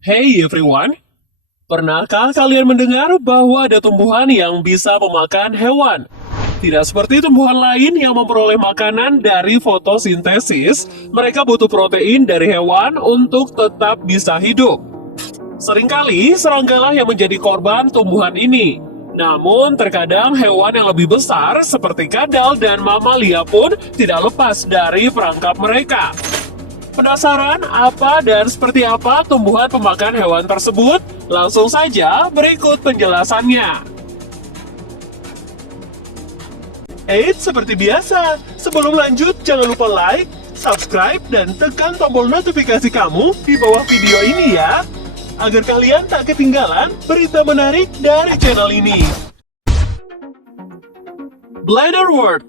Hey everyone, pernahkah kalian mendengar bahwa ada tumbuhan yang bisa memakan hewan? Tidak seperti tumbuhan lain yang memperoleh makanan dari fotosintesis, mereka butuh protein dari hewan untuk tetap bisa hidup. Seringkali seranggalah yang menjadi korban tumbuhan ini. Namun terkadang hewan yang lebih besar seperti kadal dan mamalia pun tidak lepas dari perangkap mereka. Penasaran apa dan seperti apa tumbuhan pemakan hewan tersebut? Langsung saja berikut penjelasannya. Eits, seperti biasa, sebelum lanjut jangan lupa like, subscribe, dan tekan tombol notifikasi kamu di bawah video ini ya, agar kalian tak ketinggalan berita menarik dari channel ini. Bladderwort,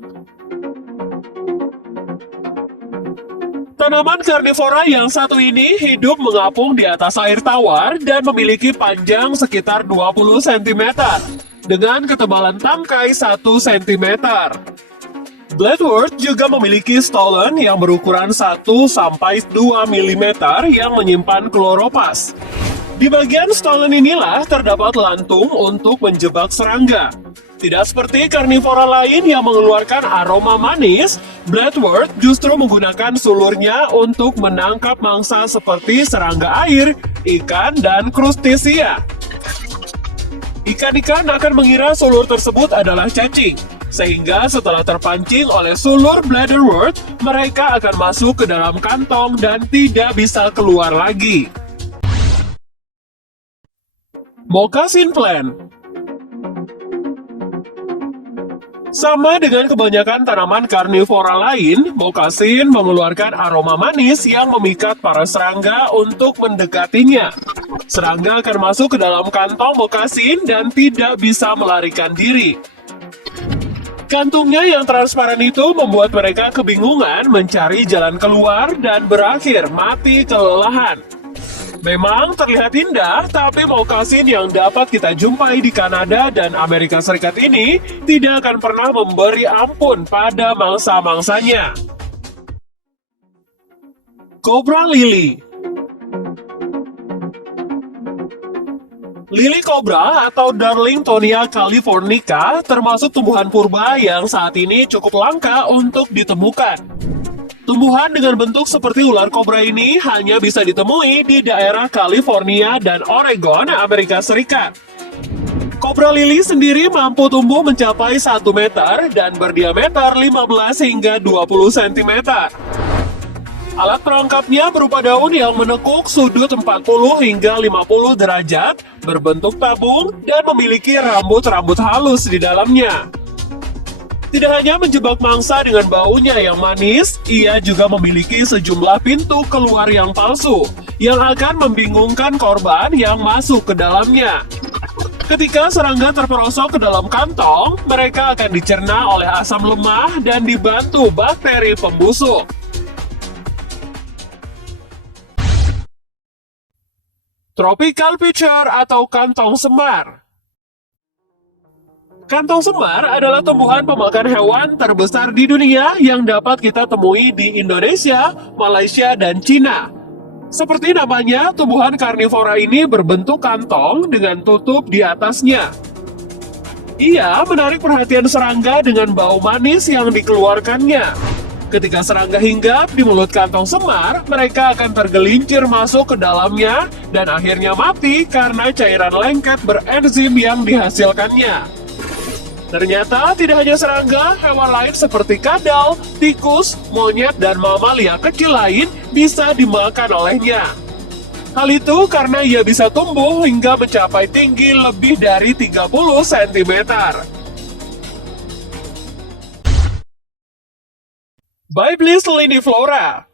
tanaman karnivora yang satu ini hidup mengapung di atas air tawar dan memiliki panjang sekitar 20 cm dengan ketebalan tangkai 1 cm. Bladderwort juga memiliki stolon yang berukuran 1-2 mm yang menyimpan kloropas. Di bagian stolon inilah terdapat lantung untuk menjebak serangga. Tidak seperti karnivora lain yang mengeluarkan aroma manis, Bladderwort justru menggunakan sulurnya untuk menangkap mangsa seperti serangga air, ikan, dan krustisia. Ikan-ikan akan mengira sulur tersebut adalah cacing, sehingga setelah terpancing oleh sulur Bladderwort, mereka akan masuk ke dalam kantong dan tidak bisa keluar lagi. Moccasin plant. Sama dengan kebanyakan tanaman karnivora lain, moccasin mengeluarkan aroma manis yang memikat para serangga untuk mendekatinya. Serangga akan masuk ke dalam kantong moccasin dan tidak bisa melarikan diri. Kantungnya yang transparan itu membuat mereka kebingungan mencari jalan keluar dan berakhir mati kelelahan. Memang terlihat indah, tapi moccasin yang dapat kita jumpai di Kanada dan Amerika Serikat ini tidak akan pernah memberi ampun pada mangsa-mangsanya. Cobra lily. Lili kobra atau Darlingtonia californica termasuk tumbuhan purba yang saat ini cukup langka untuk ditemukan. Tumbuhan dengan bentuk seperti ular kobra ini hanya bisa ditemui di daerah California dan Oregon, Amerika Serikat. Kobra lili sendiri mampu tumbuh mencapai 1 meter dan berdiameter 15 hingga 20 cm. Alat perangkapnya berupa daun yang menekuk sudut 40 hingga 50 derajat, berbentuk tabung, dan memiliki rambut-rambut halus di dalamnya. Tidak hanya menjebak mangsa dengan baunya yang manis, ia juga memiliki sejumlah pintu keluar yang palsu, yang akan membingungkan korban yang masuk ke dalamnya. Ketika serangga terperosok ke dalam kantong, mereka akan dicerna oleh asam lemah dan dibantu bakteri pembusuk. Tropical pitcher atau kantong semar. Kantong semar adalah tumbuhan pemakan hewan terbesar di dunia yang dapat kita temui di Indonesia, Malaysia, dan Cina. Seperti namanya, tumbuhan karnivora ini berbentuk kantong dengan tutup di atasnya. Ia menarik perhatian serangga dengan bau manis yang dikeluarkannya. Ketika serangga hinggap di mulut kantong semar, mereka akan tergelincir masuk ke dalamnya dan akhirnya mati karena cairan lengket berenzim yang dihasilkannya. Ternyata tidak hanya serangga, hewan lain seperti kadal, tikus, monyet, dan mamalia kecil lain bisa dimakan olehnya. Hal itu karena ia bisa tumbuh hingga mencapai tinggi lebih dari 30 cm. Byblis lindiflora.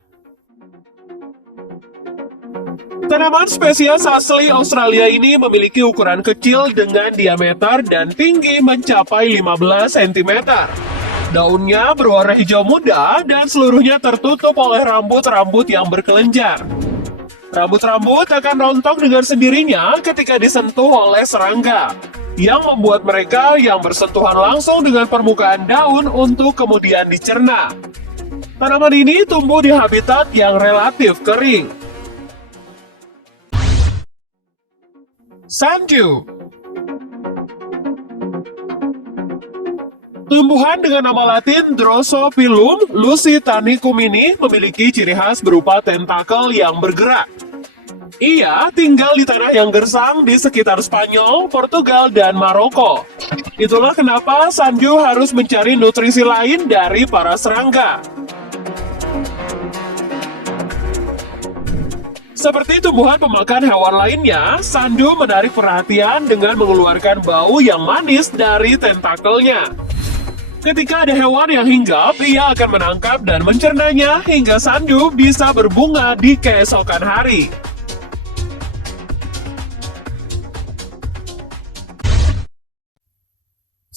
Tanaman spesies asli Australia ini memiliki ukuran kecil dengan diameter dan tinggi mencapai 15 cm. Daunnya berwarna hijau muda dan seluruhnya tertutup oleh rambut-rambut yang berkelenjar. Rambut-rambut akan rontok dengan sendirinya ketika disentuh oleh serangga, yang membuat mereka yang bersentuhan langsung dengan permukaan daun untuk kemudian dicerna. Tanaman ini tumbuh di habitat yang relatif kering. Sanju. Tumbuhan dengan nama latin Drosophilum lusitanicum ini memiliki ciri khas berupa tentakel yang bergerak. Ia tinggal di tanah yang gersang di sekitar Spanyol, Portugal, dan Maroko. Itulah kenapa Sanju harus mencari nutrisi lain dari para serangga. Seperti tumbuhan pemakan hewan lainnya, Sanju menarik perhatian dengan mengeluarkan bau yang manis dari tentakelnya. Ketika ada hewan yang hinggap, ia akan menangkap dan mencernanya hingga Sanju bisa berbunga di keesokan hari.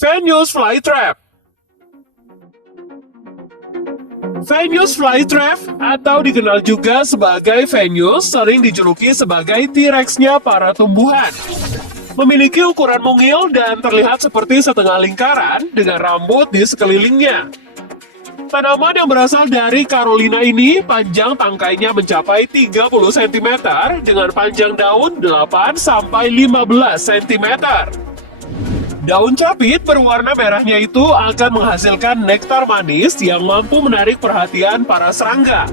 Venus flytrap. Venus flytrap atau dikenal juga sebagai Venus sering dijuluki sebagai T-Rex-nya para tumbuhan. Memiliki ukuran mungil dan terlihat seperti setengah lingkaran dengan rambut di sekelilingnya. Tanaman yang berasal dari Carolina ini panjang tangkainya mencapai 30 cm dengan panjang daun 8-15 cm. Daun capit berwarna merahnya itu akan menghasilkan nektar manis yang mampu menarik perhatian para serangga.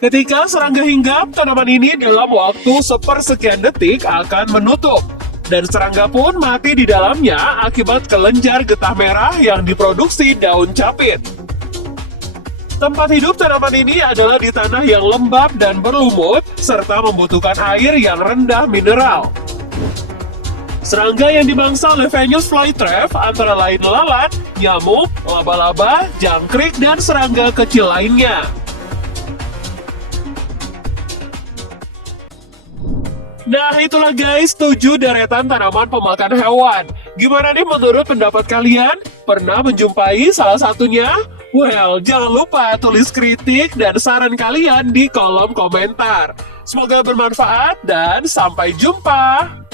Ketika serangga hinggap, tanaman ini dalam waktu sepersekian detik akan menutup. Dan serangga pun mati di dalamnya akibat kelenjar getah merah yang diproduksi daun capit. Tempat hidup tanaman ini adalah di tanah yang lembab dan berlumut, serta membutuhkan air yang rendah mineral. Serangga yang dimangsa oleh Venus flytrap antara lain lalat, nyamuk, laba-laba, jangkrik, dan serangga kecil lainnya. Nah itulah guys 7 deretan tanaman pemakan hewan. Gimana nih menurut pendapat kalian? Pernah menjumpai salah satunya? Well, jangan lupa tulis kritik dan saran kalian di kolom komentar. Semoga bermanfaat dan sampai jumpa.